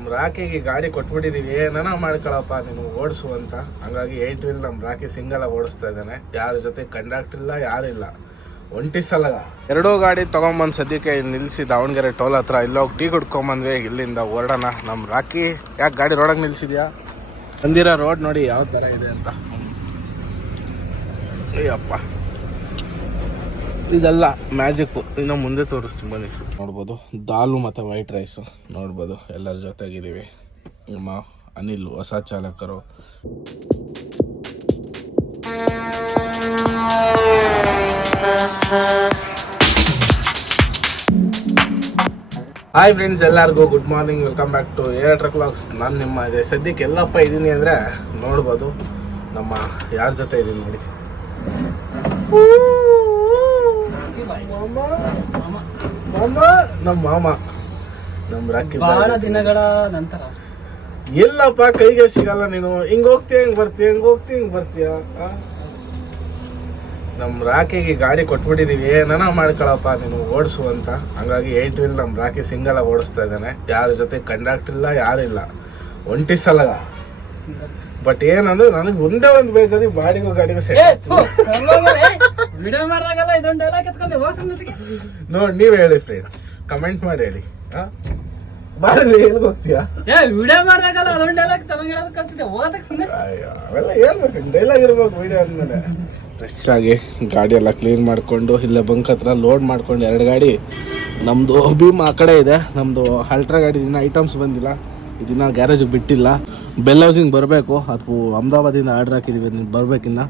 ನಮ್ಮ ರಾಕಿಗೆ ಗಾಡಿ ಕೊಟ್ಬಿಟ್ಟಿದೀವಿ, ಏನನ ಮಾಡ್ಕೊಳಪ್ಪ ನೀನು ಓಡಿಸು ಅಂತ. ಹಂಗಾಗಿ 8 ವೀಲ್ ನಮ್ಮ ರಾಕಿ ಸಿಂಗಲ್ ಓಡಿಸ್ತಾ ಇದ್ದಾನೆ. ಯಾರ ಜೊತೆ ಕಂಡಕ್ಟರ್ ಇಲ್ಲ, ಯಾರಿಲ್ಲ, ಒಂಟಿ ಸಲ. ಎರಡೂ ಗಾಡಿ ತಗೊಂಬಂದು ಸದ್ಯಕ್ಕೆ ನಿಲ್ಸಿ ದಾವಣಗೆರೆ ಟೋಲ್ ಹತ್ರ ಇಲ್ಲೋಗಿ ಟೀ ಕುಡ್ಕೊಂಬಂದ್ವಿ. ಇಲ್ಲಿಂದ ಹೊರಡೋಣ. ನಮ್ಮ ರಾಕಿ ಯಾಕೆ ಗಾಡಿ ರೋಡಾಗ ನಿಲ್ಸಿದ್ಯಾ? ಬಂದಿರೋ ರೋಡ್ ನೋಡಿ ಯಾವ ಥರ ಇದೆ ಅಂತ. ಅಯ್ಯಪ್ಪ, ಇದೆಲ್ಲ ಮ್ಯಾಜಿಕ್ಕು. ಇನ್ನು ಮುಂದೆ ತೋರಿಸ್ತೀನಿ ಬನ್ನಿ. ನೋಡ್ಬೋದು ದಾಲು ಮತ್ತು ವೈಟ್ ರೈಸು ನೋಡ್ಬೋದು. ಎಲ್ಲರ ಜೊತೆಗಿದ್ದೀವಿ. ನಮ್ಮ ಅನಿಲ್ ಹೊಸ ಚಾಲಕರು. ಹಾಯ್ ಫ್ರೆಂಡ್ಸ್, ಎಲ್ಲರಿಗೂ good morning. Welcome back to air truck vlogs. ನಾನು ನಿಮ್ಮ ಸದ್ಯಕ್ಕೆ ಎಲ್ಲಪ್ಪ ಇದ್ದೀನಿ ಅಂದರೆ ನೋಡ್ಬೋದು. ನಮ್ಮ ಯಾರ ಜೊತೆ ಇದ್ದೀನಿ ನೋಡಿ, ನಮ್ಮ ಮಾಮ, ನಮ್ಮ ರಾಕಿ. ಬಹಳ ದಿನಗಳ ನಂತರ ಎಲ್ಲಪ್ಪ ಕೈಗೆ ಸಿಗಲ್ಲ ನೀನು. ಹಿಂಗ್ ಹೋಗ್ತೀಯ, ಹಿಂಗ್ ಬರ್ತೀಯ, ಹಿಂಗ್ ಹೋಗ್ತೀಯ, ಹಿಂಗ್ ಬರ್ತೀಯ. ನಮ್ಮ ರಾಕಿಗೆ ಗಾಡಿ ಕೊಟ್ಬಿಟ್ಟಿದೀವಿ, ಏನನ ಮಾಡ್ಕೊಳಪ್ಪ ನೀನು ಓಡಿಸು ಅಂತ. ಹಂಗಾಗಿ 8 ವೀಲ್ ನಮ್ಮ ರಾಕಿ ಸಿಂಗಲ್ ಓಡಿಸ್ತಾ ಇದ್ದಾನೆ. ಯಾರ ಜೊತೆ ಕಂಡಕ್ಟರ್ ಇಲ್ಲ, ಯಾರಿಲ್ಲ, ಒಂಟಿ ಸಲ. ಬಟ್ ಏನಂದ್ರೆ ನನಗೆ ಒಂದೇ ಒಂದು ಬೇಜಾರಿ, ಬಾಡಿಗೂ ಗಾಡಿಗೂ ಸೆಟ್. ನೋಡಿ, ನೀವ್ ಹೇಳಿ ಫ್ರೆಂಡ್ಸ್, ಕಮೆಂಟ್ ಮಾಡಿ ಹೇಳಿ. ಬಾರಿ ಎಲ್ಲಿಗೆ ಹೋಗ್ತೀಯಾ? ಅವೆಲ್ಲ ಹೇಳ್ಬೇಕು, ಡೈಲಾಗ್ ಇರ್ಬೇಕು ವಿಡಿಯೋ ಅಂದ್ಮೇಲೆ. ಫ್ರೆಶ್ ಆಗಿ ಗಾಡಿ ಎಲ್ಲ ಕ್ಲೀನ್ ಮಾಡಿಕೊಂಡು ಇಲ್ಲೇ ಬಂಕ್ ಹತ್ರ ಲೋಡ್ ಮಾಡ್ಕೊಂಡು 2 ಗಾಡಿ. ನಮ್ಮದು ಭೀಮ್ ಆ ಕಡೆ ಇದೆ, ನಮ್ಮದು ಅಲ್ಟ್ರಾ ಗಾಡಿ ದಿನ ಐಟಮ್ಸ್ ಬಂದಿಲ್ಲ, ಇದನ್ನ ಗ್ಯಾರೇಜಿಗೆ ಬಿಟ್ಟಿಲ್ಲ. ಬೆಲ್ ಹೌಸಿಂಗ್ ಬರಬೇಕು, ಅದು ಅಹಮದಾಬಾದಿಂದ ಆರ್ಡ್ರ್ ಹಾಕಿದ್ದೀವಿ, ಬರಬೇಕಿನ್ನ.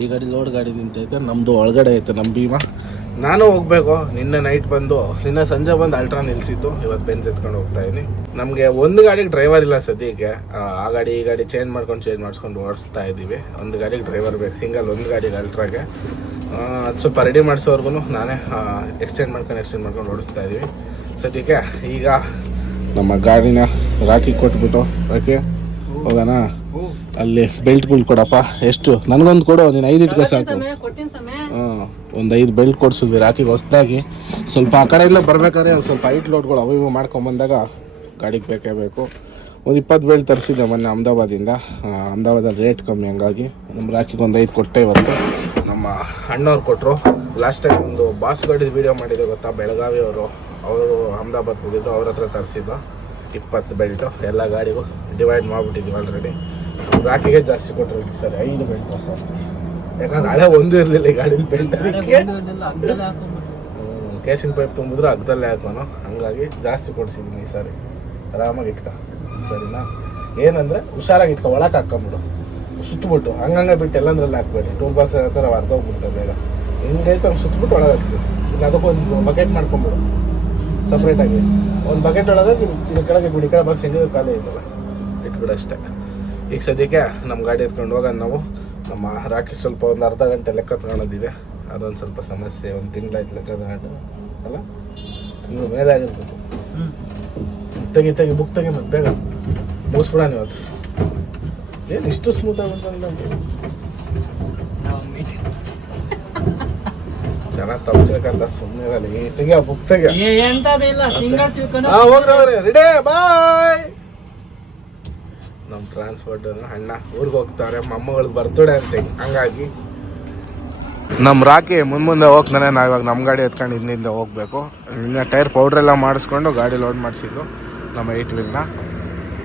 ಈ ಗಾಡಿ ಲೋಡ್ ಗಾಡಿ ನಿಂತೈತೆ, ನಮ್ಮದು ಒಳಗಡೆ ಐತೆ ನಮ್ಮ ಭೀಮ. ನಾನು ಹೋಗ್ಬೇಕು. ನಿನ್ನೆ ನೈಟ್ ಬಂದು, ನಿನ್ನೆ ಸಂಜೆ ಬಂದು ಅಲ್ಟ್ರಾ ನಿಲ್ಸಿದ್ದು, ಇವತ್ತು ಬೆಂಚ್ ಎತ್ಕೊಂಡು ಹೋಗ್ತಾ ಇದೀನಿ. ನಮಗೆ ಒಂದು ಗಾಡಿಗೆ ಡ್ರೈವರ್ ಇಲ್ಲ ಸದ್ಯಕ್ಕೆ. ಆ ಗಾಡಿ ಈ ಗಾಡಿ ಚೇಂಜ್ ಮಾಡಿಸ್ಕೊಂಡು ಓಡಿಸ್ತಾ ಇದ್ದೀವಿ. ಒಂದು ಗಾಡಿಗೆ ಡ್ರೈವರ್ ಬೇಕು, ಸಿಂಗಲ್ ಒಂದು ಗಾಡಿಗೆ ಅಲ್ಟ್ರಾಗೆ. ಅದು ಸ್ವಲ್ಪ ರೆಡಿ ಮಾಡಿಸೋರ್ಗು ನಾನೇ ಎಕ್ಸ್ಚೇಂಜ್ ಮಾಡ್ಕೊಂಡು ಓಡಿಸ್ತಾ ಇದ್ದೀವಿ ಸದ್ಯಕ್ಕೆ. ಈಗ ನಮ್ಮ ಗಾಡಿನ ರಾಕಿ ಕೊಟ್ಬಿಟ್ಟು, ರಾಕಿ ಹೋಗೋಣ. ಅಲ್ಲಿ ಬೆಲ್ಟ್ಗಳು ಕೊಡಪ್ಪ. ಎಷ್ಟು? ನನಗೊಂದು ಕೊಡು, ನೀನು 5 ಇಟ್ಕೋ ಸಾಕು. ಒಂದು 5 ಬೆಲ್ಟ್ ಕೊಡ್ಸಿದ್ವಿ ರಾಕಿಗೆ ಹೊಸದಾಗಿ. ಸ್ವಲ್ಪ ಆ ಕಡೆಯಿಂದ ಬರ್ಬೇಕಾದ್ರೆ ಸ್ವಲ್ಪ ಹೈಟ್ ಲೋಡ್ಗಳು ಅವು ಇವು ಮಾಡ್ಕೊಂಬಂದಾಗ ಗಾಡಿಗೆ ಬೇಕೇ ಬೇಕು. ಒಂದು 20 ಬೆಲ್ಟ್ ತರಿಸಿದ್ದೆ ಮೊನ್ನೆ ಅಹಮದಾಬಾದಲ್ಲಿ ರೇಟ್ ಕಮ್ಮಿ. ಹಂಗಾಗಿ ನಮ್ಮ ರಾಕಿಗೆ ಒಂದು 5 ಕೊಟ್ಟೆ ಇವತ್ತು. ನಮ್ಮ ಅಣ್ಣವ್ರು ಕೊಟ್ಟರು. ಲಾಸ್ಟ್ ಟೈಮ್ ಒಂದು ಬಾಸ್ ಗಾಡಿ ವೀಡಿಯೋ ಮಾಡಿದೆ ಗೊತ್ತಾ, ಬೆಳಗಾವಿ ಅವರು ಅಹಮದಾಬಾದ್ ಹೋಗಿದ್ರು, ಅವ್ರ ಹತ್ರ ತರಿಸಿದ್ದು 20 ಬೆಲ್ಟು. ಎಲ್ಲ ಗಾಡಿಗೂ ಡಿವೈಡ್ ಮಾಡಿಬಿಟ್ಟಿದ್ದೀವಿ ಆಲ್ರೆಡಿ. ರಾಕಿಗೆ ಜಾಸ್ತಿ ಕೊಟ್ಟರು ಸರಿ 5 ಬೆಲ್ಟ್ ಹೊಸ. ಯಾಕಂದ್ರೆ ಹಳೆ ಒಂದು ಇರಲಿಲ್ಲ ಈ ಗಾಡೀಲಿ ಬೆಲ್ಟ್. ಕೇಸಿಂಗ್ ಪೈಪ್ ತುಂಬಿದ್ರು ಅಗ್ದಲ್ಲೇ ಹಾಕೋನು. ಹಂಗಾಗಿ ಜಾಸ್ತಿ ಕೊಡಿಸಿದ್ದೀನಿ ಈ ಸಾರಿ. ಆರಾಮಾಗಿ ಇಟ್ಕ ಸರಿನಾ? ಏನಂದರೆ ಹುಷಾರಾಗಿ ಇಟ್ಕೊ, ಒಳಕ್ಕೆ ಹಾಕೊಂಬಿಡು, ಸುತ್ತಬಿಟ್ಟು ಹಂಗಂಗೆ ಬಿಟ್ಟು ಎಲ್ಲಂದ್ರಲ್ಲಿ ಹಾಕ್ಬೇಡಿ. ಟೂಲ್ ಬಾಕ್ಸ್ ಹಾಕೋರೆ ಅವು ಅರ್ಧೋಗ್ಬಿಡ್ತವೆ ಬೇಗ. ಹಿಂಗೈತೆ ಹಂಗೆ ಸುತ್ತಬಿಟ್ಟು ಒಳಗೆ ಹಾಕ್ಬಿಟ್ಟು, ಇಲ್ಲ ಅದಕ್ಕೊಂದು ಬಕೆಟ್ ಮಾಡ್ಕೊಂಬಿಡು ಸಪ್ರೇಟಾಗಿ. ಒಂದು ಬಕೆಟ್ ಒಳಗೆ ಇದು ಕೆಳಗೆ ಇಟ್ಬಿಡಿ. ಈ ಕಡೆ ಬಾಕ್ಸ್ ಹೆಂಗಿದ್ರು ಖಾಲಿ ಐತಲ್ಲ, ಇಟ್ಬಿಡು ಅಷ್ಟೇ. ಈಗ ಸದ್ಯಕ್ಕೆ ನಮ್ಮ ಗಾಡಿ ಎತ್ಕೊಂಡು ಹೋಗೋಣ ನಾವು. ನಮ್ಮ ರಾಕಿ ಸ್ವಲ್ಪ ಒಂದು ಅರ್ಧ ಗಂಟೆ ಲೆಕ್ಕ ತಗೊಳೋದಿದೆ, ಅದೊಂದು ಸ್ವಲ್ಪ ಸಮಸ್ಯೆ. ಒಂದು ತಿಂಗಳಾಯ್ತು ಲೆಕ್ಕ ತಗೊಂಡು ಅಲ್ಲ, ಇನ್ನು ಮೇಲೆ ಆಗಿರ್ಬೇಕು. ತೆಗಿ ಬುಕ್ ತೆಗಿ, ಮತ್ತೆ ಬೇಗ ಮುಗಿಸ್ಬಿಡೋಣ ಇವತ್ತು. ಏನು ಇಷ್ಟು ಸ್ಮೂತಾಗಿ ಬಂತಂದ್ರೆ ಜನ ತಪ್ಪಿರ್ಕಂತ ಸುಮ್ಮನೆ ಇರಲ್ಲ. ಈ ತೆಗಿ ಬುಕ್ ತೆಗಿ. ಹೋಗ್ರಿ ರೆಡಿ, ಬಾಯ್. ನಮ್ಮ ಟ್ರಾನ್ಸ್ಪೋರ್ಟ್ ಅಣ್ಣ ಊರಿಗೆ ಹೋಗ್ತಾರೆ, ಮೊಮ್ಮಗಳಿಗೆ ಬರ್ತಡೆ ಅಂತ. ಹಂಗಾಗಿ ನಮ್ಮ ರಾಕಿ ಮುಂದೆ ಹೋಗ್ತಾನೆ. ನಾವು ಇವಾಗ ನಮ್ಮ ಗಾಡಿ ಎತ್ಕೊಂಡು ಹಿಂದಿಂದ ಹೋಗ್ಬೇಕು. ಇನ್ನು ಟೈರ್ ಪೌಡ್ರೆಲ್ಲ ಮಾಡಿಸ್ಕೊಂಡು ಗಾಡಿ ಲೋಡ್ ಮಾಡಿಸಿದ್ದು ನಮ್ಮ 8 ವೀಲ್ನ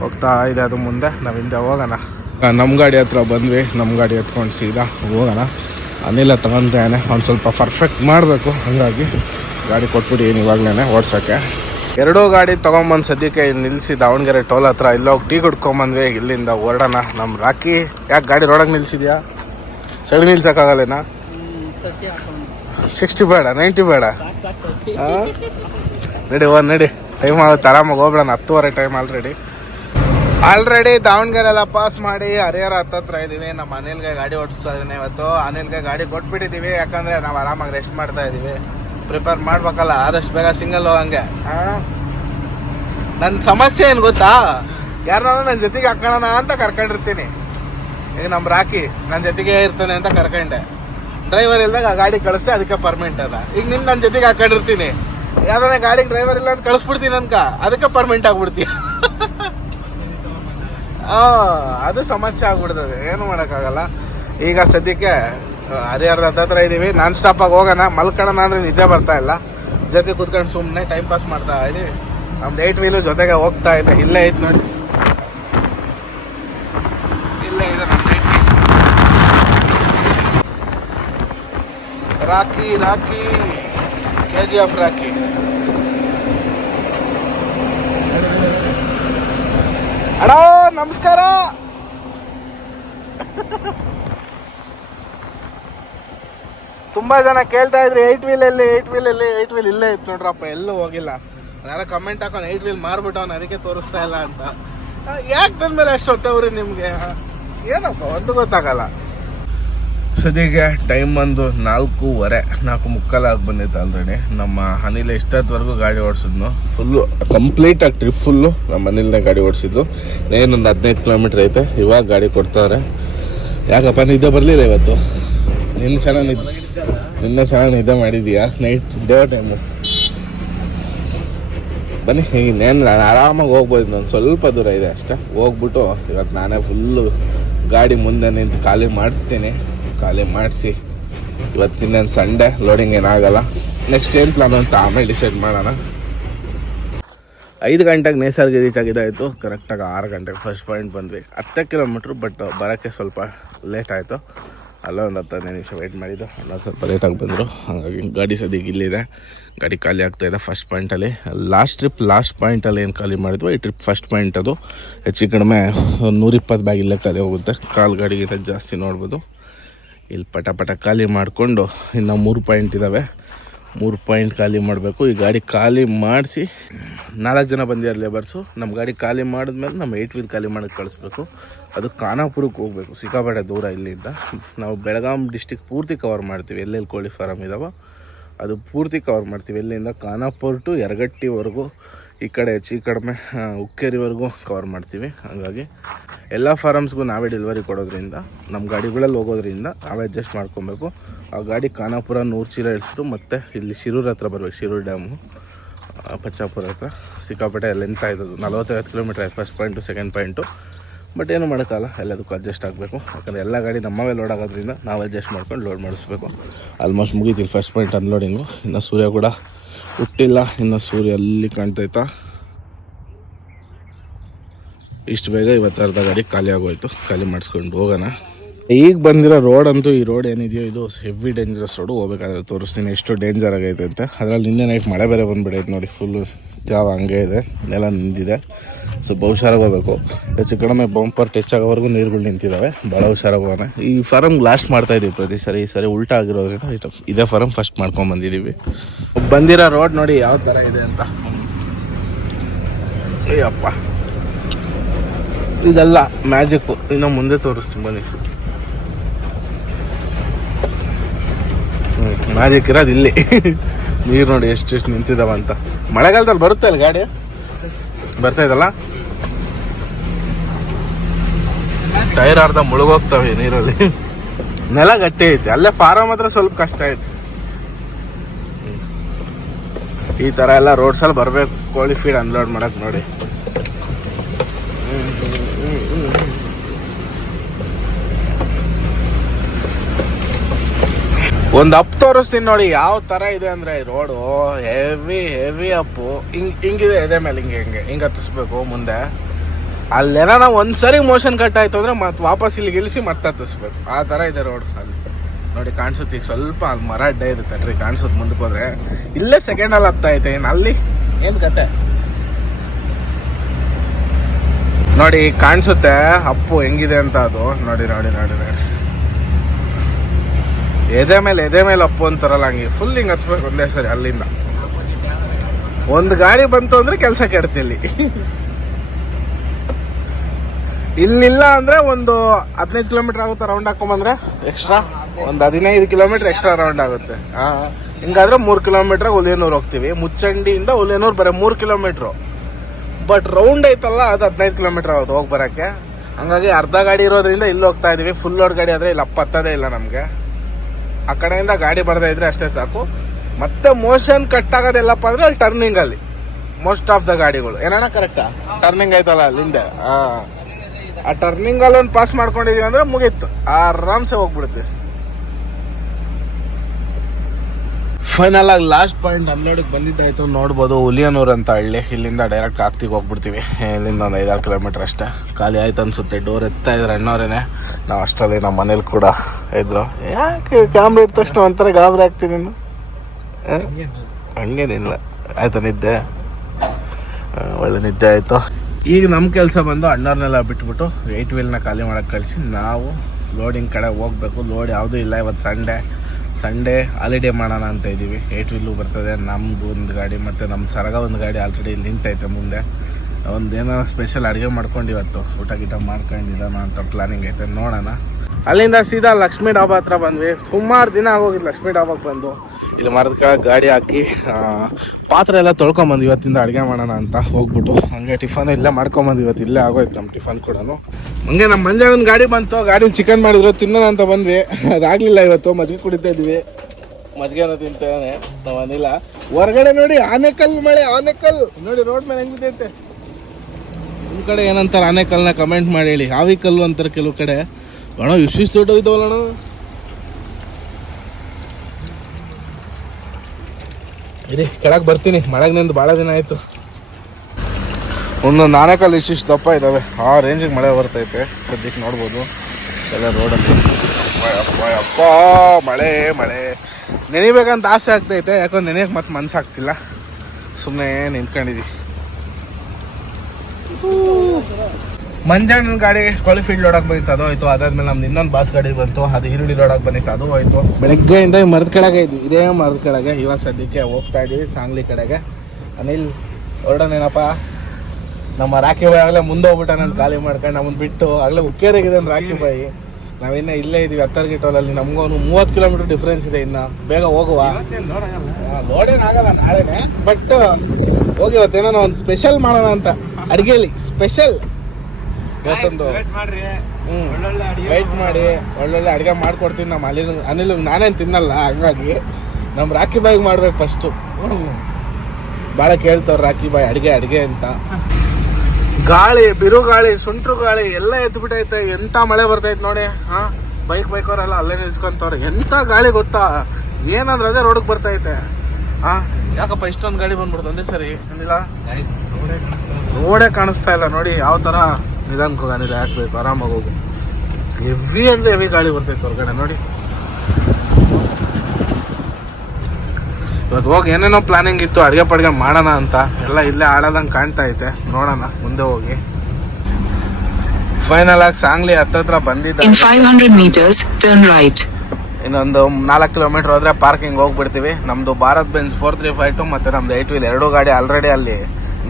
ಹೋಗ್ತಾ ಇದೆ. ಅದು ಮುಂದೆ ನಾವು ಹಿಂದೆ ಹೋಗೋಣ. ನಮ್ಮ ಗಾಡಿ ಹತ್ರ ಬಂದ್ವಿ, ನಮ್ಮ ಗಾಡಿ ಎತ್ಕೊಂಡು ಸೀದಾ ಹೋಗೋಣ. ಅನಿಲ ತಗೊಂತಾನೆ, ಅವ್ನು ಸ್ವಲ್ಪ ಪರ್ಫೆಕ್ಟ್ ಮಾಡಬೇಕು. ಹಾಗಾಗಿ ಗಾಡಿ ಕೊಟ್ಬಿಟ್ಟು ಇವಾಗಲೇ ಓಡ್ಸೋಕ್ಕೆ. ಎರಡೂ ಗಾಡಿ ತೊಗೊಂಬಂದು ಸದ್ಯಕ್ಕೆ ನಿಲ್ಲಿಸಿ ದಾವಣಗೆರೆ ಟೋಲ್ ಹತ್ರ ಇಲ್ಲೋಗಿ ಟೀ ಕುಡ್ಕೊಂಬಂದ್ವಿ. ಇಲ್ಲಿಂದ ಹೊರಡೋಣ. ನಮ್ಮ ರಾಕಿ ಯಾಕೆ ಗಾಡಿ ರೋಡಾಗ ನಿಲ್ಸಿದ್ಯಾ? ಸೈಡ್ ನಿಲ್ಸೋಕ್ಕಾಗಲ್ಲೇನಾ? 60 ಬೇಡ, 90 ಬೇಡ. ನಡಿ ಟೈಮ್ ಆಗುತ್ತೆ, ಆರಾಮಾಗಿ ಹೋಗ್ಬಿಡೋಣ. 10:30 ಟೈಮ್ ಆಲ್ರೆಡಿ ದಾವಣಗೆರೆ ಎಲ್ಲ ಪಾಸ್ ಮಾಡಿ ಹರಿಹರ ಹತ್ತತ್ರ ಇದ್ದೀವಿ. ನಮ್ಮ ಅನಿಲ್ಗೆ ಗಾಡಿ ಓಡಿಸ್ತಾ ಇದ್ದೀನಿ ಇವತ್ತು. ಅನಿಲ್ಗೆ ಗಾಡಿ ಕೊಟ್ಬಿಟ್ಟಿದ್ದೀವಿ, ಯಾಕಂದರೆ ನಾವು ಆರಾಮಾಗಿ ರೆಸ್ಟ್ ಮಾಡ್ತಾ ಇದ್ದೀವಿ. ಪ್ರಿಪೇರ್ ಮಾಡ್ಬೇಕಲ್ಲ, ಆದಷ್ಟು ಬೇಗ ಸಿಂಗಲ್ ಹೋಗಂಗೆ. ನನ್ನ ಸಮಸ್ಯೆ ಏನು ಗೊತ್ತಾ, ಯಾರನ್ನ ನನ್ನ ಜೊತೆಗೆ ಹಾಕೋಣ ಅಂತ ಕರ್ಕೊಂಡಿರ್ತೀನಿ. ಈಗ ನಮ್ಮ ರಾಕಿ ನನ್ನ ಜೊತೆಗೆ ಇರ್ತಾನೆ ಅಂತ ಕರ್ಕೊಂಡೆ. ಡ್ರೈವರ್ ಇಲ್ದಾಗ ಆ ಗಾಡಿ ಕಳಿಸ್ದೆ, ಅದಕ್ಕೆ ಪರ್ಮನೆಂಟ್ ಅದ. ಈಗ ನಿನ್ನ ನನ್ನ ಜೊತೆಗೆ ಹಾಕೊಂಡಿರ್ತೀನಿ, ಯಾವ್ದಾರ ಗಾಡಿಗೆ ಡ್ರೈವರ್ ಇಲ್ಲ ಅಂತ ಕಳಿಸ್ಬಿಡ್ತೀನಿ ಅನ್ಕ, ಅದಕ್ಕೆ ಪರ್ಮನೆಂಟ್ ಆಗ್ಬಿಡ್ತೀಯ. ಅದು ಸಮಸ್ಯೆ ಆಗ್ಬಿಡ್ತದೆ, ಏನು ಮಾಡೋಕ್ಕಾಗಲ್ಲ. ಈಗ ಸದ್ಯಕ್ಕೆ ಹರಿಹರದ ಹತ್ರ ಇದ್ದೀವಿ. ನಾನ್ ಸ್ಟಾಪ್ ಆಗಿ ಹೋಗೋಣ, ಮಲ್ಕೊಳ್ಳೋಣ ಅಂದ್ರೆ ನಿದ್ದೆ ಬರ್ತಾ ಇಲ್ಲ. ಜೊತೆ ಕುತ್ಕೊಂಡು ಸುಮ್ಮನೆ ಟೈಮ್ ಪಾಸ್ ಮಾಡ್ತಾ ಇದ್ದೀವಿ. ನಮ್ದು 8 ವೀಲು ಜೊತೆಗೆ ಹೋಗ್ತಾ ಇದೆ. ಇಲ್ಲೇ ಐತೆ ನೋಡಿ, ಇಲ್ಲೇ ಇದೆ ನಮ್ದು 8 ವೀಲ್. ರಾಕಿ ರಾಕಿ KGF ರಾಕಿ. ಅಡೋ ನಮಸ್ಕಾರ. ತುಂಬಾ ಜನ ಕೇಳ್ತಾ ಇದ್ರಿ 8 ವೀಲ್ ಎಲ್ಲಿ, 8 ವೀಲ್ ಎಲ್ಲಿ. 8 ವೀಲ್ ಇಲ್ಲೇ ಇತ್ತು ನೋಡ್ರಪ್ಪ, ಎಲ್ಲೂ ಹೋಗಿಲ್ಲ. ಯಾರೋ ಕಮೆಂಟ್ ಹಾಕೊಂಡು 8 ವೀಲ್ ಮಾರ್ಬಿಟ್ಟು ಅವ್ನು ಅದಕ್ಕೆ ತೋರಿಸ್ತಾ ಇಲ್ಲ ಅಂತ. ಯಾಕೆ ನನ್ನ ಮೇಲೆ ಎಷ್ಟು ಹೊತ್ತವ್ರಿ ನಿಮ್ಗೆ, ಏನಪ್ಪ ಒಂದು ಗೊತ್ತಾಗಲ್ಲ. ಸದ್ಯಕ್ಕೆ ಟೈಮ್ ಬಂದು 4:15 ಆಗಿ ಬಂದಿತ್ತು ಆಲ್ರೆಡಿ. ನಮ್ಮ ಅನಿಲ್ ಎಷ್ಟೊತ್ತವರೆಗೂ ಗಾಡಿ ಓಡಿಸಿದ್ನು, ಫುಲ್ಲು ಕಂಪ್ಲೀಟಾಗಿ ಟ್ರಿಪ್ ಫುಲ್ಲು ನಮ್ಮ ಅನಿಲ್ನೇ ಗಾಡಿ ಓಡಿಸಿದ್ದು. ಏನೊಂದು 15 ಕಿಲೋಮೀಟ್ರ್ ಐತೆ. ಇವಾಗ ಗಾಡಿ ಕೊಡ್ತಾವ್ರೆ. ಯಾಕಪ್ಪ ನಿದ್ದೆ ಬರಲಿಲ್ಲ ಇವತ್ತು? ನಿನ್ನೆ ಚೆನ್ನಾಗಿ ನಿದ್ದೆ ಮಾಡಿದೀಯಾ? ನೈಟ್ ಡೇ ಟೈಮು ಬನ್ನಿ, ಇನ್ನೇನು ನಾನು ಆರಾಮಾಗಿ ಹೋಗ್ಬೋದು. ನಾನು ಸ್ವಲ್ಪ ದೂರ ಇದೆ ಅಷ್ಟೇ. ಹೋಗ್ಬಿಟ್ಟು ಇವತ್ತು ನಾನೇ ಫುಲ್ಲು ಗಾಡಿ ಮುಂದೆ ನಿಂತು ಖಾಲಿ ಮಾಡಿಸ್ತೀನಿ. ಖಾಲಿ ಮಾಡಿಸಿ ಇವತ್ತಿನೇನು ಸಂಡೇ, ಲೋಡಿಂಗ್ ಏನಾಗಲ್ಲ. ನೆಕ್ಸ್ಟ್ ಏನು ಪ್ಲಾನ್ ಅಂತ ಆಮೇಲೆ ಡಿಸೈಡ್ ಮಾಡೋಣ. 5 ಗಂಟೆಗೆ ನೇಸರ್ಗೆ ರೀಚ್ ಆಗಿದ್ದಾಯಿತು. ಕರೆಕ್ಟಾಗಿ 6 ಗಂಟೆಗೆ ಫಸ್ಟ್ ಪಾಯಿಂಟ್ ಬಂದ್ವಿ. 10 ಕಿಲೋಮೀಟ್ರು, ಬಟ್ ಬರೋಕ್ಕೆ ಸ್ವಲ್ಪ ಲೇಟ್ ಆಯಿತು. ಅಲ್ಲೇ ಒಂದು 15 ನಿಮಿಷ ವೆಯ್ಟ್ ಮಾಡಿದ್ದು. ಅಲ್ಲ ಸ್ವಲ್ಪ ಲೇಟಾಗಿ ಬಂದರು. ಹಾಗಾಗಿ ಗಾಡಿ ಸದ್ಯಕ್ಕೆ ಇಲ್ಲಿದೆ. ಗಾಡಿ ಖಾಲಿ ಆಗ್ತಾಯಿದೆ ಫಸ್ಟ್ ಪಾಯಿಂಟಲ್ಲಿ. ಲಾಸ್ಟ್ ಪಾಯಿಂಟಲ್ಲಿ ಏನು ಖಾಲಿ ಮಾಡಿದ್ವು, ಈ ಟ್ರಿಪ್ ಫಸ್ಟ್ ಪಾಯಿಂಟ್ ಅದು. ಹೆಚ್ಚು ಕಡಿಮೆ 120 ಬ್ಯಾಗ್ ಇಲ್ಲೇ ಖಾಲಿ ಹೋಗುತ್ತೆ. ಕಾಲು ಗಾಡಿಗಿಂತ ಜಾಸ್ತಿ ನೋಡ್ಬೋದು. ಇಲ್ಲಿ ಪಟ ಖಾಲಿ ಮಾಡಿಕೊಂಡು ಇನ್ನು 3 ಪಾಯಿಂಟ್ ಇದ್ದಾವೆ. 3 ಪಾಯಿಂಟ್ ಖಾಲಿ ಮಾಡಬೇಕು. ಈ ಗಾಡಿ ಖಾಲಿ ಮಾಡಿಸಿ 4 ಜನ ಬಂದಿದ್ದಾರೆ ಲೇಬರ್ಸು. ನಮ್ಮ ಗಾಡಿ ಖಾಲಿ ಮಾಡಿದ್ಮೇಲೆ ನಮ್ಮ 8 ವೀಲ್ ಖಾಲಿ ಮಾಡೋಕ್ಕೆ ಕಳಿಸ್ಬೇಕು. ಅದು ಖಾನಾಪುರಕ್ಕೆ ಹೋಗಬೇಕು, ಸಿಕ್ಕಾಪಟ್ಟೆ ದೂರ ಇಲ್ಲಿಂದ. ನಾವು ಬೆಳಗಾಂ ಡಿಸ್ಟಿಕ್ ಪೂರ್ತಿ ಕವರ್ ಮಾಡ್ತೀವಿ. ಎಲ್ಲೆಲ್ಲಿ ಕೋಳಿ ಫಾರಮ್ ಇದ್ದಾವೆ ಅದು ಪೂರ್ತಿ ಕವರ್ ಮಾಡ್ತೀವಿ. ಎಲ್ಲಿಂದ ಖಾನಾಪುರ ಟು ಯರಗಟ್ಟಿವರೆಗೂ, ಈ ಕಡೆ ಹೆಚ್ಚು ಕಡಿಮೆ ಉಕ್ಕೇರಿವರೆಗೂ ಕವರ್ ಮಾಡ್ತೀವಿ. ಹಾಗಾಗಿ ಎಲ್ಲ ಫಾರಮ್ಸ್ಗೂ ನಾವೇ ಡೆಲಿವರಿ ಕೊಡೋದ್ರಿಂದ, ನಮ್ಮ ಗಾಡಿಗಳಲ್ಲಿ ಹೋಗೋದ್ರಿಂದ ನಾವೇ ಅಡ್ಜಸ್ಟ್ ಮಾಡ್ಕೊಬೇಕು. ಆ ಗಾಡಿ ಖಾನಾಪುರ 100 ಚೀಲ ಇಳಿಸ್ಬಿಟ್ಟು ಮತ್ತೆ ಇಲ್ಲಿ ಶಿರೂರ್ ಹತ್ರ ಬರಬೇಕು. ಶಿರೂರು ಡ್ಯಾಮು ಪಚ್ಚಾಪುರ ಹತ್ರ ಸಿಕ್ಕಾಪಟ್ಟೆ ಲೆಂತ್ ಆಯ್ತದು. 45 ಕಿಲೋಮೀಟ್ರ್ ಆಯ್ತು first point second point. But ಏನು ಮಾಡೋಕ್ಕಲ್ಲ, ಎಲ್ಲದಕ್ಕೂ ಅಡ್ಜಸ್ಟ್ ಆಗಬೇಕು. ಯಾಕಂದರೆ ಎಲ್ಲ ಗಾಡಿ ನಮ್ಮವೇ ಲೋಡ್ ಆಗೋದ್ರಿಂದ ನಾವು ಅಡ್ಜಸ್ಟ್ ಮಾಡ್ಕೊಂಡು ಲೋಡ್ ಮಾಡಿಸ್ಬೇಕು. ಆಲ್ಮೋಸ್ಟ್ ಮುಗೀತಿಲ್ಲ ಫಸ್ಟ್ ಪಾಯಿಂಟ್ ಅನ್ಲೋಡಿಂಗು. ಇನ್ನು ಸೂರ್ಯ ಕೂಡ ಹುಟ್ಟಿಲ್ಲ. ಇನ್ನು ಸೂರ್ಯ ಅಲ್ಲಿ ಕಾಣ್ತೈತಾ. ಇಷ್ಟು ಬೇಗ ಇವತ್ತು ಅರ್ಧ ಗಾಡಿ ಖಾಲಿ ಆಗೋಯ್ತು. ಖಾಲಿ ಮಾಡಿಸ್ಕೊಂಡು ಹೋಗೋಣ. ಈಗ ಬಂದಿರೋ ರೋಡ್ ಅಂತೂ, ಈ ರೋಡ್ ಏನಿದೆಯೋ ಇದು ಹೆವಿ ಡೇಂಜರಸ್ ರೋಡು. ಹೋಗ್ಬೇಕಾದ್ರೆ ತೋರಿಸ್ತೀನಿ ಎಷ್ಟು ಡೇಂಜರ್ ಆಗೈತೆ ಅಂತ. ಅದರಲ್ಲಿ ನಿನ್ನೆ ನೈಟ್ ಮಳೆ ಬೇರೆ ಬಂದುಬಿಡೈತೆ ನೋಡಿ. ಫುಲ್ಲು ಜಾವ ಹಂಗೆ ಇದೆ, ನೆಲ ನಿಂತಿದೆ. ಸ್ವಲ್ಪ ಹುಷಾರಾಗಿ ಹೋಗ್ಬೇಕು. ಹೆಚ್ಚು ಕಡಿಮೆ ಬಂಪರ್ ಟಚ್ ಆಗೋವರೆಗೂ ನೀರುಗಳು ನಿಂತಿದ್ದಾವೆ. ಭಾಳ ಹುಷಾರಾಗಿ ಹೋಗೋಣ. ಈ ಫಾರಮ್ ಲಾಸ್ಟ್ ಮಾಡ್ತಾಯಿದ್ದೀವಿ ಪ್ರತಿ ಸರಿ. ಈ ಸರಿ ಉಲ್ಟಾ ಆಗಿರೋದ್ರಿಂದ ಇದೇ ಫಾರಮ್ ಫಸ್ಟ್ ಮಾಡ್ಕೊಂಡ್ಬಂದಿದ್ದೀವಿ. ಬಂದಿರೋ ರೋಡ್ ನೋಡಿ ಯಾವ ಥರ ಇದೆ ಅಂತ. ಅಯ್ಯಪ್ಪ, ಇದೆಲ್ಲ ಮ್ಯಾಜಿಕ್ಕು. ಇನ್ನೂ ಮುಂದೆ ತೋರಿಸ್ತೀನಿ ಬನ್ನಿ. ಮ್ಯಾಜಿಕ್ ಇರೋದು ಇಲ್ಲಿ. ನೀರು ನೋಡಿ ಎಷ್ಟು ನಿಂತಿದ್ದಾವ ಅಂತ. ಮಳೆಗಾಲದಲ್ಲಿ ಬರುತ್ತೆ ಅಲ್ಲಿ ಗಾಡಿ, ಬರ್ತಾ ಇದಲ್ಲ. ಟೈರ್ ಅರ್ಧ ಮುಳುಗೋಗ್ತವೆ ನೀರಲ್ಲಿ. ನೆಲ ಗಟ್ಟಿ ಐತೆ. ಅಲ್ಲೇ ಫಾರಮ್ ಹತ್ರ ಸ್ವಲ್ಪ ಕಷ್ಟ ಐತೆ. ಈ ಥರ ಎಲ್ಲ ರೋಡ್ಸಲ್ಲಿ ಬರಬೇಕು ಕೋಳಿ ಫೀಡ್ ಅನ್ಲೋಡ್ ಮಾಡಕ್ಕೆ ನೋಡಿ. ಒಂದು ಅಪ್ ತೋರಿಸ್ತೀನಿ ನೋಡಿ ಯಾವ ಥರ ಇದೆ ಅಂದರೆ ಈ ರೋಡು. ಹೆವಿ ಅಪ್ಪು. ಹಿಂಗಿದೆ ಎದೆ ಮೇಲೆ ಹಿಂಗೆ ಹತ್ತಿಸ್ಬೇಕು ಮುಂದೆ. ಅಲ್ಲೇನ ನಾವು ಒಂದ್ಸರಿ ಮೋಷನ್ ಕಟ್ ಆಯ್ತು ಅಂದರೆ ಮತ್ತೆ ವಾಪಸ್ ಇಲ್ಲಿಗೆ ಇಳಿಸಿ ಮತ್ತೆ ಹತ್ತಿಸ್ಬೇಕು. ಆ ಥರ ಇದೆ ರೋಡ್. ಅಲ್ಲಿ ನೋಡಿ ಕಾಣಿಸುತ್ತೆ. ಈಗ ಸ್ವಲ್ಪ ಅಲ್ಲಿ ಮರ ಅಡ್ಡ ಇದೆ ತಡ್ರಿ, ಕಾಣಿಸುತ್ತೆ ಮುಂದಕ್ಕೆ ಹೋದ್ರೆ. ಇಲ್ಲೇ ಸೆಕೆಂಡಲ್ಲಿ ಹತ್ತೈತೆ. ಏನು ಅಲ್ಲಿ ಏನು ಕತೆ ನೋಡಿ, ಕಾಣಿಸುತ್ತೆ ಅಪ್ಪು ಹೆಂಗಿದೆ ಅಂತ. ಅದು ನೋಡಿ ನೋಡಿ ನೋಡಿ ನೋಡಿ ಎದೆ ಮೇಲೆ ಅಪ್ಪು ಅಂತಾರಲ್ಲ ಹಂಗೆ ಫುಲ್ ಹಿಂಗೆ ಹತ್ಬೇಕು ಒಂದೇ ಸರಿ. ಅಲ್ಲಿಂದ ಒಂದು ಗಾಡಿ ಬಂತು ಅಂದ್ರೆ ಕೆಲಸ ಕೆಡ್ತಿಲ್ಲಿ. ಇಲ್ಲಿಲ್ಲ ಅಂದ್ರೆ ಒಂದು 15 ಕಿಲೋಮೀಟರ್ ಆಗುತ್ತೆ ರೌಂಡ್ ಹಾಕೊಂಬಂದ್ರೆ. ಎಕ್ಸ್ಟ್ರಾ ಒಂದು 15 ಕಿಲೋಮೀಟರ್ ಎಕ್ಸ್ಟ್ರಾ ರೌಂಡ್ ಆಗುತ್ತೆ. ಹಿಂಗಾದ್ರೆ 3 ಕಿಲೋಮೀಟರ್ ಹುಲಿಯನೂರು ಹೋಗ್ತೀವಿ. ಮುಚ್ಚಂಡಿಯಿಂದ ಹುಲಿಯನೂರು ಬರೀ 3 ಕಿಲೋಮೀಟ್ರು. ಬಟ್ ರೌಂಡ್ ಐತಲ್ಲ ಅದು 15 ಕಿಲೋಮೀಟರ್ ಆಗುತ್ತೆ ಹೋಗಿ ಬರೋಕ್ಕೆ. ಹಂಗಾಗಿ ಅರ್ಧ ಗಾಡಿ ಇರೋದ್ರಿಂದ ಇಲ್ಲಿ ಹೋಗ್ತಾ ಇದೀವಿ. ಫುಲ್ ಲೋಡ್ ಗಾಡಿ ಆದರೆ ಇಲ್ಲಿ ಹತ್ತದೇ ಇಲ್ಲ ನಮಗೆ. ಆ ಕಡೆಯಿಂದ ಗಾಡಿ ಬರ್ತಾ ಇದ್ರೆ ಅಷ್ಟೇ ಸಾಕು. ಮತ್ತೆ ಮೋಷನ್ ಕಟ್ ಆಗೋದೆಲ್ಲಪ್ಪ ಅಂದ್ರೆ ಅಲ್ಲಿ ಟರ್ನಿಂಗ್ ಅಲ್ಲಿ ಮೋಸ್ಟ್ ಆಫ್ ದ ಗಾಡಿಗಳು ಏನಣ್ಣ ಕರೆಕ್ಟಾ ಟರ್ನಿಂಗ್ ಐತಲ್ಲ ಅಲ್ಲಿಂದ. ಆ ಟರ್ನಿಂಗಲ್ಲಿ ಒಂದು ಪಾಸ್ ಮಾಡ್ಕೊಂಡಿದೀವಿ ಅಂದ್ರೆ ಮುಗೀತು, ಆರಾಮ್ಸೆ ಹೋಗ್ಬಿಡುತ್ತೆ. ಫೈನಲ್ ಆಗಿ ಲಾಸ್ಟ್ ಪಾಯಿಂಟ್ ಅನ್ಲೋಡಿಗೆ ಬಂದಿದ್ದಾಯ್ತು. ನೋಡ್ಬೋದು ಹುಲಿಯನೂರು ಅಂತ ಹಳ್ಳಿ. ಇಲ್ಲಿಂದ ಡೈರೆಕ್ಟ್ ಆಗ್ತಿಗೆ ಹೋಗ್ಬಿಡ್ತೀವಿ. ಇಲ್ಲಿಂದ ಒಂದು 5-6 ಕಿಲೋಮೀಟ್ರ್ ಅಷ್ಟೇ. ಖಾಲಿ ಆಯ್ತು ಅನ್ಸುತ್ತೆ. ಡೋರ್ ಎತ್ತಾ ಇದ್ರು ಅಣ್ಣವ್ರೇನೆ. ನಾವು ಅಷ್ಟರಲ್ಲಿ ನಮ್ಮ ಮನೇಲಿ ಕೂಡ ಇದ್ರು. ಯಾಕೆ ಕ್ಯಾಮ್ರಾ ಇಟ್ಟ ತಕ್ಷಣ ಒಂಥರ ಗಾಬರಿ ಆಗ್ತೀನಿ ನೀನು? ಹಂಗೇನಿಲ್ಲ. ಆಯ್ತು ನಿದ್ದೆ, ಒಳ್ಳೆ ನಿದ್ದೆ ಆಯಿತು. ಈಗ ನಮ್ಮ ಕೆಲಸ ಬಂದು ಅಣ್ಣವ್ರನ್ನೆಲ್ಲ ಬಿಟ್ಬಿಟ್ಟು 8 ವೀಲ್ನ ಖಾಲಿ ಮಾಡೋಕ್ಕೆ ಕಳಿಸಿ ನಾವು ಲೋಡಿಂಗ್ ಕಡೆ ಹೋಗ್ಬೇಕು. ಲೋಡ್ ಯಾವುದೂ ಇಲ್ಲ. ಇವತ್ತು ಸಂಡೇ ಹಾಲಿಡೇ ಮಾಡೋಣ ಅಂತ ಇದ್ದೀವಿ. 8 ವೀಲು ಬರ್ತದೆ, ನಮ್ಮದು ಒಂದು ಗಾಡಿ ಮತ್ತು ನಮ್ಮ ಸರಗ ಒಂದು ಗಾಡಿ ಆಲ್ರೆಡಿ ಇಲ್ಲಿ ನಿಂತೈತೆ. ಮುಂದೆ ಒಂದೇನೋ ಸ್ಪೆಷಲ್ ಅಡುಗೆ ಮಾಡ್ಕೊಂಡು ಇವತ್ತು ಊಟ ಗೀಟ ಮಾಡ್ಕೊಂಡಿದ್ದಾನ ಅಂತ ಪ್ಲಾನಿಂಗ್ ಐತೆ. ನೋಡೋಣ. ಅಲ್ಲಿಂದ ಸೀದಾ ಲಕ್ಷ್ಮೀ ಡಾಬಾ ಹತ್ರ ಬಂದ್ವಿ. ಸುಮಾರು ದಿನ ಆಗೋಗಿದ್ದು ಲಕ್ಷ್ಮೀ ಡಾಬಾಕ್ಕೆ ಬಂದು. ಇಲ್ಲಿ ಮರದ ಕೆಳಗೆ ಗಾಡಿ ಹಾಕಿ ಪಾತ್ರೆ ಎಲ್ಲ ತೊಳ್ಕೊಂಬಂದು ಇವತ್ತಿಂದ ಅಡುಗೆ ಮಾಡೋಣ ಅಂತ ಹೋಗ್ಬಿಟ್ಟು ಹಂಗೆ ಟಿಫನ್ ಇಲ್ಲೇ ಮಾಡ್ಕೊಂಬಂದು ಇವತ್ತು ಇಲ್ಲೇ ಆಗೋಯ್ತು ನಮ್ಮ ಟಿಫನ್ ಕೂಡ. ಹಂಗೆ ನಮ್ಮ ಮಂಜಣ್ಣನ ಗಾಡಿ ಬಂತು. ಗಾಡಿನ ಚಿಕನ್ ಮಾಡಿದ್ರು, ತಿನ್ನೋಣ ಅಂತ ಬಂದ್ವಿ. ಅದಾಗಲಿಲ್ಲ. ಇವತ್ತು ಮಜ್ಜಿಗೆ ಕುಡಿತಾ ಇದ್ವಿ. ಮಜ್ಜಿಗೆನ ತಿಂತೇನೆ ನಾವು ಅನಿಲ್ಲ. ಹೊರಗಡೆ ನೋಡಿ ಆನೆಕಲ್ ಮಳೆ, ಆನೆಕಲ್ ನೋಡಿ ರೋಡ್ ಮೇಲೆ ಹೆಂಗ್ ಬಿದ್ದೈತೆ. ನಿಮ್ಮ ಕಡೆ ಏನಂತಾರೆ ಆನೆಕಲ್ನ ಕಮೆಂಟ್ ಮಾಡಿ ಹೇಳಿ. ಹಾವಿಕಲ್ಲು ಅಂತಾರೆ ಕೆಲವು ಕಡೆ. ಅಣ್ಣ ಇಷ್ಟು ದೊಡ್ಡ ಇದ್ದಾವಲ್ಲ ಇರಿ ಕೆಳಗೆ ಬರ್ತೀನಿ. ಮಳೆಗೆ ನಿಂದು ಭಾಳ ದಿನ ಆಯಿತು. ಒಂದೊಂದು ಆನೆಕಲ್ಲು ಇಷ್ಟಿಷ್ಟು ದಪ್ಪ ಇದ್ದಾವೆ. ಆ ರೇಂಜಿಗೆ ಮಳೆ ಬರ್ತೈತೆ ಸದ್ಯಕ್ಕೆ. ನೋಡ್ಬೋದು ಎಲ್ಲ ರೋಡಲ್ಲಿ. ಅಪ್ಪ ಮಳೆ ನೆನಿಬೇಕಂತ ಆಸೆ ಆಗ್ತೈತೆ. ಯಾಕಂದ್ರೆ ನೆನೆಯಕ್ಕೆ ಮತ್ತೆ ಮನ್ಸಾಗ್ತಿಲ್ಲ. ಸುಮ್ಮನೆ ನಿಂತ್ಕೊಂಡಿದ್ದೀವಿ. ಮಂಜಣ್ಣನ ಗಾಡಿ ಕ್ವಾಲಿಫೈಡ್ ಲೋಡಕ್ಕೆ ಬಂದಿತ್ತು, ಅದು ಹೋಯ್ತು. ಅದಾದ್ಮೇಲೆ ನಮ್ದು ಇನ್ನೊಂದು ಬಾಸ್ ಗಾಡಿ ಬಂತು, ಅದು ಈರುಳ್ಳಿ ಲೋಡಕ್ಕೆ ಬಂದಿತ್ತು, ಅದು ಹೋಯ್ತು. ಬೆಳಗ್ಗೆಯಿಂದ ಮರದ ಕೆಳಗೆ ಇದ್ವಿ. ಇದೇ ಮರದ ಕೆಳಗೆ. ಇವಾಗ ಸದ್ಯಕ್ಕೆ ಹೋಗ್ತಾ ಇದ್ದೀವಿ ಸಾಂಗ್ಲಿ ಕಡೆಗೆ. ಅನಿಲ್ ಹೊರಡೋನೇನಪ್ಪ. ನಮ್ಮ ರಾಖಿ ಬಾಯಿ ಆಗಲೇ ಮುಂದೆ ಹೋಗ್ಬಿಟ್ಟ. ನಾನು ಖಾಲಿ ಮಾಡ್ಕೊಂಡು ನಮ್ಮನ್ನು ಬಿಟ್ಟು ಆಗಲೇ ಉಕ್ಕೇರಿಗಿದೆ ನಮ್ಮ ರಾಖಿ ಬಾಯಿ. ನಾವಿನ್ನೂ ಇಲ್ಲೇ ಇದ್ದೀವಿ ಹತ್ತರ್ಗಿ ಟೋಲಲ್ಲಿ. ನಮಗೊಂದು 30 ಕಿಲೋಮೀಟರ್ ಡಿಫ್ರೆನ್ಸ್ ಇದೆ. ಇನ್ನು ಬೇಗ ಹೋಗುವ. ಲೋಡೇನಾಗಲ್ಲ ನಾಳೆನೆ, ಬಟ್ ಹೋಗಿ ಇವತ್ತೇನೋ ಒಂದು ಸ್ಪೆಷಲ್ ಮಾಡೋಣ ಅಂತ. ಅಡುಗೆಲಿ ಸ್ಪೆಷಲ್ ಇವತ್ತೊಂದು ವೈಟ್ ಮಾಡಿ ಒಳ್ಳೊಳ್ಳೆ ಅಡುಗೆ ಮಾಡ್ಕೊಡ್ತೀನಿ. ನಮ್ಮ ಅನಿಲ್ ನಾನೇನು ತಿನ್ನಲ್ಲ, ಹಂಗಾಗಿ ನಮ್ಮ ರಾಖಿ ಬಾಯಿಗೆ ಮಾಡ್ಬೇಕು ಫಸ್ಟು. ಭಾಳ ಕೇಳ್ತವ್ರು ರಾಖಿ ಬಾಯಿ ಅಡುಗೆ ಅಂತ. ಗಾಳಿ, ಬಿರುಗಾಳಿ, ಸುಂಟ್ರು ಗಾಳಿ ಎಲ್ಲ ಎತ್ಬಿಟ್ಟೈತೆ. ಎಂಥ ಮಳೆ ಬರ್ತೈತೆ ನೋಡಿ. ಹಾಂ, ಬೈಕವರೆಲ್ಲ ಅಲ್ಲೇ ನಿಲ್ಸ್ಕೊಂತವ್ರೆ. ಎಂಥ ಗಾಳಿ ಗೊತ್ತಾ, ಏನಂದ್ರೆ ಅದೇ ರೋಡಿಗೆ ಬರ್ತೈತೆ. ಹಾಂ, ಯಾಕಪ್ಪ ಇಷ್ಟೊಂದು ಗಾಳಿ ಬಂದ್ಬಿಡ್ತು ಒಂದೇ ಸರಿ? ಅಂದಿಲ್ಲ, ರೋಡೇ ಕಾಣಿಸ್ತಾ ಇಲ್ಲ ನೋಡಿ. ಯಾವ ಥರ ನಿಧಾನಕ್ಕೆ ಹೋಗಾನಿಲ್ಲ. ಹಾಕ್ಬೇಕು, ಆರಾಮಾಗಿ ಹೋಗು. ಹೆವಿ ಅಂದರೆ ಹೆವಿ ಗಾಳಿ ಬರ್ತೈತೆ ಹೊರಗಡೆ ನೋಡಿ. ಇವತ್ತು ಹೋಗಿ ಏನೇನೋ ಪ್ಲಾನಿಂಗ್ ಇತ್ತು, ಅಡುಗೆ ಮಾಡೋಣ ಅಂತ. ಎಲ್ಲ ಇಲ್ಲೇ ಆಡೋದಂಗೆ ಕಾಣ್ತಾ ಐತೆ. ನೋಡೋಣ ಮುಂದೆ ಹೋಗಿ. ಫೈನಲ್ ಆಗಿ ಸಾಂಗ್ಲಿ ಹತ್ತತ್ರ ಬಂದಿದ್ದ. ಇನ್ನೊಂದು 4 ಕಿಲೋಮೀಟರ್ ಹೋದ್ರೆ ಪಾರ್ಕಿಂಗ್ ಹೋಗ್ಬಿಡ್ತೀವಿ. ನಮ್ದು ಭಾರತ್ ಬೆಂಜ್ 435 ಮತ್ತೆ ನಮ್ದು 8 ವೀಲ್ 2 ಗಾಡಿ ಆಲ್ರೆಡಿ ಅಲ್ಲಿ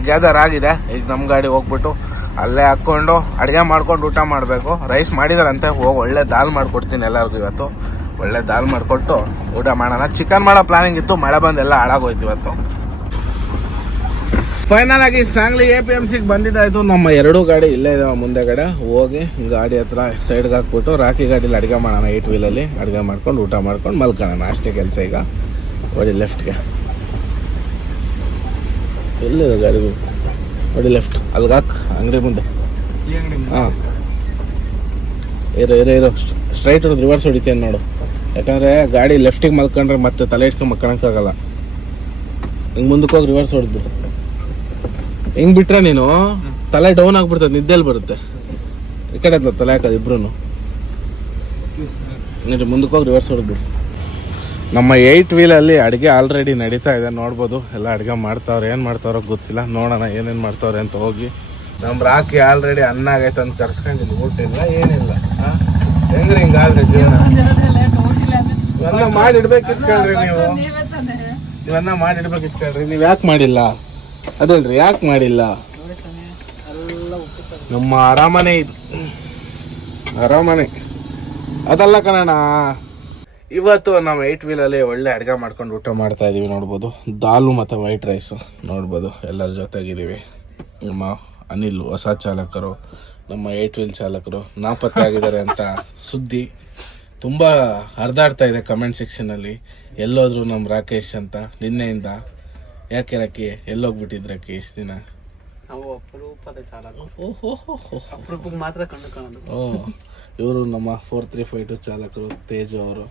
ಗ್ಯಾದರ್ ಆಗಿದೆ. ಈಗ ನಮ್ಮ ಗಾಡಿ ಹೋಗ್ಬಿಟ್ಟು ಅಲ್ಲೇ ಹಾಕ್ಕೊಂಡು ಅಡುಗೆ ಮಾಡ್ಕೊಂಡು ಊಟ ಮಾಡಬೇಕು. ರೈಸ್ ಮಾಡಿದಾರಂತೆ. ಹೋಗಿ ಒಳ್ಳೆ ದಾಲ್ ಮಾಡಿಕೊಡ್ತೀನಿ ಎಲ್ಲರಿಗೂ ಇವತ್ತು. ಒಳ್ಳೆ ದಾಲ್ ಮಾಡಿಕೊಟ್ಟು ಊಟ ಮಾಡೋಣ. ಚಿಕನ್ ಮಾಡೋ ಪ್ಲಾನಿಂಗ್ ಇತ್ತು, ಮಳೆ ಬಂದು ಎಲ್ಲ ಹಾಳಾಗೋಯ್ತು ಇವತ್ತು. ಫೈನಲ್ ಆಗಿ ಸಾಂಗ್ಲಿ APMCಗೆ ಬಂದಿದ್ದಾಯ್ತು. ನಮ್ಮ 2 ಗಾಡಿ ಇಲ್ಲೇ ಇದಾವೆ ಮುಂದೆಗಡೆ. ಹೋಗಿ ಗಾಡಿ ಹತ್ರ ಸೈಡ್ಗೆ ಹಾಕ್ಬಿಟ್ಟು ರಾಖಿ ಗಾಡೀಲಿ ಅಡುಗೆ ಮಾಡೋಣ. 8 ವೀಲಲ್ಲಿ ಅಡುಗೆ ಮಾಡ್ಕೊಂಡು ಊಟ ಮಾಡ್ಕೊಂಡು ಮಲ್ಕೊಳ್ಳೋಣ. ಅಷ್ಟೇ ಕೆಲಸ ಈಗ. ನೋಡಿ ಲೆಫ್ಟ್ಗೆ ಎಲ್ಲಿದೆ ಗಾಡಿ? ನೋಡಿ ಲೆಫ್ಟ್ ಅಲ್ಲಿಗೆ ಹಾಕಿ, ಅಂಗಡಿ ಮುಂದೆ. ಹಾಂ, ಇರೋ ಸ್ಟ್ರೈಟ್ ಹೊಡೆದು ರಿವರ್ಸ್ ಹೊಡಿತೇನೆ ನೋಡು. ಯಾಕಂದರೆ ಗಾಡಿ ಲೆಫ್ಟಿಗೆ ಮಲ್ಕೊಂಡ್ರೆ ಮತ್ತೆ ತಲೆ ಇಟ್ಕೊಂಡು ಮಲ್ಕೊಳಕ್ಕಾಗಲ್ಲ. ಹಿಂಗೆ ಮುಂದಕ್ಕೆ ಹೋಗಿ ರಿವರ್ಸ್ ಹೊಡೆದ್ಬಿಟ್ಟು ಹಿಂಗೆ ಬಿಟ್ರೆ ನೀನು ತಲೆ ಡೌನ್ ಆಗಿಬಿಡ್ತದೆ, ನಿದ್ದೆಲ್ಲಿ ಬರುತ್ತೆ. ಈ ಕಡೆ ತಲೆ ಹಾಕೋದು ಇಬ್ರು. ಮುಂದಕ್ಕೆ ಹೋಗಿ ರಿವರ್ಸ್ ಹೊಡೆದ್ಬಿಟ್ಟು. ನಮ್ಮ 8 ವೀಲಲ್ಲಿ ಅಡುಗೆ ಆಲ್ರೆಡಿ ನಡೀತಾ ಇದೆ. ನೋಡ್ಬೋದು ಎಲ್ಲ ಅಡುಗೆ ಮಾಡ್ತಾವ್ರೆ. ಏನು ಮಾಡ್ತಾವ್ರೋ ಗೊತ್ತಿಲ್ಲ. ನೋಡೋಣ ಏನೇನು ಮಾಡ್ತಾವ್ರೆ ಅಂತ ಹೋಗಿ. ನಮ್ಮ ರಾಖಿ ಆಲ್ರೆಡಿ ಅನ್ನ ಆಗೈತೆ ಅಂತ ಕರ್ಸ್ಕೊಂಡಿದ್ದು. ಊಟ ಇಲ್ಲ, ಏನಿಲ್ಲ. ಹೆಂಗ್ರಿ ಹಿಂಗಾದ್ರೆ ಜೀವನ? ಇವೆಲ್ಲ ಮಾಡಿಡ್ಬೇಕಿತ್ತು ಕಣ್ರಿ ನೀವು. ಇವೆಲ್ಲ ಮಾಡಿಡ್ಬೇಕಿತ್ತು ಕಣ್ರಿ. ನೀವು ಯಾಕೆ ಮಾಡಿಲ್ಲ? ಅದಲ್ರಿ, ಯಾಕೆ ಮಾಡಿಲ್ಲ? ನಮ್ಮ ಅರಮನೆ ಇದು, ಅರಮನೆ ಅದಲ್ಲ ಕಣಣ್ಣ. ಇವತ್ತು ನಾವು 8 ವೀಲಲ್ಲಿ ಒಳ್ಳೆ ಅಡುಗೆ ಮಾಡ್ಕೊಂಡು ಊಟ ಮಾಡ್ತಾ ಇದ್ದೀವಿ. ನೋಡ್ಬೋದು ದಾಲು ಮತ್ತು ವೈಟ್ ರೈಸು. ನೋಡ್ಬೋದು ಎಲ್ಲರ ಜೊತೆಗಿದ್ದೀವಿ. ನಮ್ಮ ಅನಿಲ್ ಹೊಸ ಚಾಲಕರು, ನಮ್ಮ 8 ವೀಲ್ ಚಾಲಕರು ನಾಪತ್ತೆ ಆಗಿದ್ದಾರೆ ಅಂತ ಸುದ್ದಿ ತುಂಬ ಹರಿದಾಡ್ತಾ ಇದೆ ಕಮೆಂಟ್ ಸೆಕ್ಷನಲ್ಲಿ. ಎಲ್ಲೋದ್ರು ನಮ್ಮ ರಾಕೇಶ್ ಅಂತ ನಿನ್ನೆಯಿಂದ. ಯಾಕೆ ರಾಕಿ ಎಲ್ಲೋಗ್ಬಿಟ್ಟಿದ್ರಕ್ಕೆ ಇಷ್ಟು ದಿನ? ನಾವು ಅಪರೂಪದ ಚಾಲಕ, ಓಹೋ ಅಪರೂಪಕ್ಕೆ ಮಾತ್ರ ಕಂಡು ಕಾಣೋದು. ಇವರು ನಮ್ಮ 435 ಚಾಲಕರು ತೇಜು ಅವರು.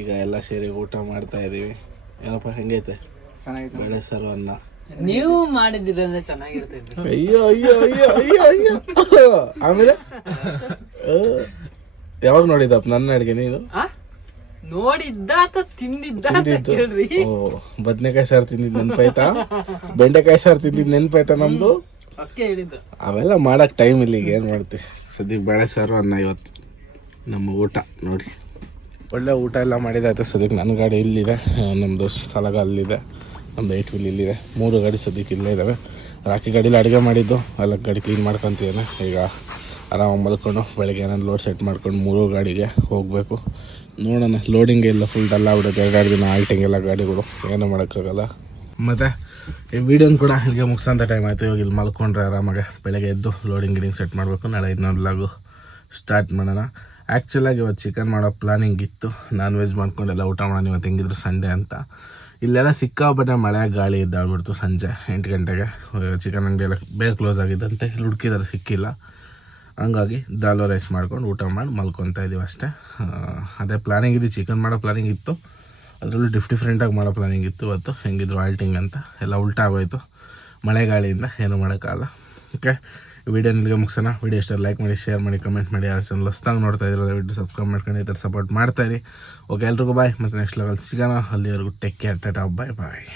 ಈಗ ಎಲ್ಲ ಸೇರಿ ಊಟ ಮಾಡ್ತಾ ಇದ್ದೀವಿ. ಏನಪ್ಪ ಹೆಂಗೈತೆ? ಬೇಳೆ ಸಾರು ಅನ್ನ. ನೀವು ಮಾಡಿದಿರ ಅಂದ್ರೆ ಚೆನ್ನಾಗಿರ್ತೈತೆ. ಅಯ್ಯೋ ಅಯ್ಯೋ ಅಯ್ಯೋ ಅಯ್ಯೋ ಅಯ್ಯೋ. ಆಮೇಲೆ ಯಾವಾಗ ನೋಡಿದಪ್ಪ ನನ್ನ ಅಡ್ಗೆ ನೀನು? ನೋಡಿದ್ದ ಅಥವಾ ತಿಂದಿದ್ದ ಅಂತ ಕೇಳ್ರಿ. ಬದ್ನೆಕಾಯಿ ಸಾರು ತಿಂದಿದ್ ನೆನ್ಪಾಯ್ತಾ? ಬೆಂಡೆಕಾಯಿ ಸಾರು ತಿಂದಿದ್ ನೆನ್ಪಾಯ್ತಾ ನಮ್ದು? ಅಕ್ಕೆ ಹೇಳಿದ್ದು. ಅವೆಲ್ಲ ಮಾಡಕ್ ಟೈಮ್ ಇಲ್ಲ. ಈಗ ಏನ್ ಮಾಡ್ತೀವಿ ಸದ್ಯಕ್ಕೆ ಬೇಳೆ ಸಾರು ಅನ್ನ ಇವತ್ತು ನಮ್ಮ ಊಟ. ನೋಡಿ ಒಳ್ಳೆ ಊಟ ಎಲ್ಲ ಮಾಡಿದಾಯ್ತು. ಸದ್ಯಕ್ಕೆ ನನ್ನ ಗಾಡಿ ಇಲ್ಲಿದೆ, ನಮ್ಮದು ಸಲಗ ಅಲ್ಲಿದೆ, ನಮ್ಮದು 8 ವೀಲ್ ಇಲ್ಲಿದೆ. 3 ಗಾಡಿ ಸದ್ಯಕ್ಕೆ ಇಲ್ಲೇ ಇದ್ದಾವೆ. ರಾಕಿ ಗಾಡೀಲಿ ಅಡುಗೆ ಮಾಡಿದ್ದು ಎಲ್ಲ ಗಾಡಿ ಕ್ಲೀನ್ ಮಾಡ್ಕೊತಿದ್ದಾನೆ. ಈಗ ಆರಾಮಾಗಿ ಮಲ್ಕೊಂಡು ಬೆಳಗ್ಗೆ ಏನಾದ್ರು ಲೋಡ್ ಸೆಟ್ ಮಾಡ್ಕೊಂಡು 3 ಗಾಡಿಗೆ ಹೋಗಬೇಕು. ನೋಡೋಣ, ಲೋಡಿಂಗ್ ಎಲ್ಲ ಫುಲ್ ಡಲ್ ಆಗ್ಬಿಡುತ್ತೆ. 2 ದಿನ ಆಲ್ಟಿಂಗ್ ಎಲ್ಲ ಗಾಡಿಗಳು, ಏನೂ ಮಾಡೋಕ್ಕಾಗಲ್ಲ. ಮತ್ತು ಈ ವಿಡಿಯೋನ ಕೂಡ ಇಲ್ಲಿಗೆ ಮುಗಿಸೋಂಥ ಟೈಮ್ ಆಯಿತು. ಇವಾಗ ಇಲ್ಲಿ ಮಲ್ಕೊಂಡ್ರೆ ಆರಾಮಾಗೆ ಬೆಳಗ್ಗೆ ಎದ್ದು ಲೋಡಿಂಗ್ ಗಿಡಿಂಗ್ ಸೆಟ್ ಮಾಡಬೇಕು. ನಾಳೆ ಇನ್ನೊಂದು ಲಾಗು ಸ್ಟಾರ್ಟ್ ಮಾಡೋಣ. ಆ್ಯಕ್ಚುಲಾಗಿ ಇವತ್ತು ಚಿಕನ್ ಮಾಡೋ ಪ್ಲಾನಿಂಗ್ ಇತ್ತು. ನಾನ್ ವೆಜ್ ಮಾಡ್ಕೊಂಡೆಲ್ಲ ಊಟ ಮಾಡೋಣ ಇವತ್ತು, ಹೆಂಗಿದ್ರು ಸಂಡೇ ಅಂತ. ಇಲ್ಲೆಲ್ಲ ಸಿಕ್ಕಾಪಟ್ಟೆ ಮಳೆ ಗಾಳಿ ಇದ್ದಾಳ್ಬಿಡ್ತು. ಸಂಜೆ 8 ಗಂಟೆಗೆ ಚಿಕನ್ ಅಂಗಡಿ ಎಲ್ಲ ಬೇಗ ಕ್ಲೋಸ್ ಆಗಿದ್ದಂತೆ. ಇಲ್ಲಿ ಹುಡುಕಿದ್ರೆ ಸಿಕ್ಕಿಲ್ಲ. ಹಂಗಾಗಿ ದಾಲ್ ರೈಸ್ ಮಾಡ್ಕೊಂಡು ಊಟ ಮಾಡಿ ಮಲ್ಕೊತಾ ಇದ್ದೀವಿ ಅಷ್ಟೇ. ಅದೇ ಪ್ಲಾನಿಂಗ್ ಇದೆ, ಚಿಕನ್ ಮಾಡೋ ಪ್ಲಾನಿಂಗ್ ಇತ್ತು. ಅದರಲ್ಲೂ ಡಿಫ್ರೆಂಟಾಗಿ ಮಾಡೋ ಪ್ಲಾನಿಂಗ್ ಇತ್ತು. ಇವತ್ತು ಹೆಂಗಿದ್ರು ಆಲ್ಟಿಂಗ್ ಅಂತ ಎಲ್ಲ ಉಲ್ಟಾ ಆಗೋಯ್ತು ಮಳೆಗಾಳಿಯಿಂದ. ಏನೂ ಮಾಡೋಕ್ಕಾಗಲ್ಲ. ಓಕೆ, ವಿಡಿಯೋ ನಿಮಗೆ ಮುಗಿಸೋಣ. ವಿಡಿಯೋ ಇಷ್ಟ ಲೈಕ್ ಮಾಡಿ, ಶೇರ್ ಮಾಡಿ, ಕಮೆಂಟ್ ಮಾಡಿ. ಯಾರು ಚಾನಲ್ ಹೊಸ್ದಾಗಿ ನೋಡ್ತಾ ಇದ್ದೀರೋ ದಯವಿಟ್ಟು ಸಬ್ಸ್ಕ್ರೈಬ್ ಮಾಡ್ಕೊಂಡು ಈ ಥರ ಸಪೋರ್ಟ್ ಮಾಡ್ತಾಯಿರಿ. ಓಕೆ, ಎಲ್ರಿಗೂ ಬಾಯ್. ಮತ್ತು ನೆಕ್ಸ್ಟ್ ಲೆವೆಲ್ ಸಿಗೋಣ. ಅಲ್ಲಿವರೆಗೂ ಟೇಕ್ ಕೇರ್, ಟಾಟಾ, ಬಾಯ್ ಬಾಯ್.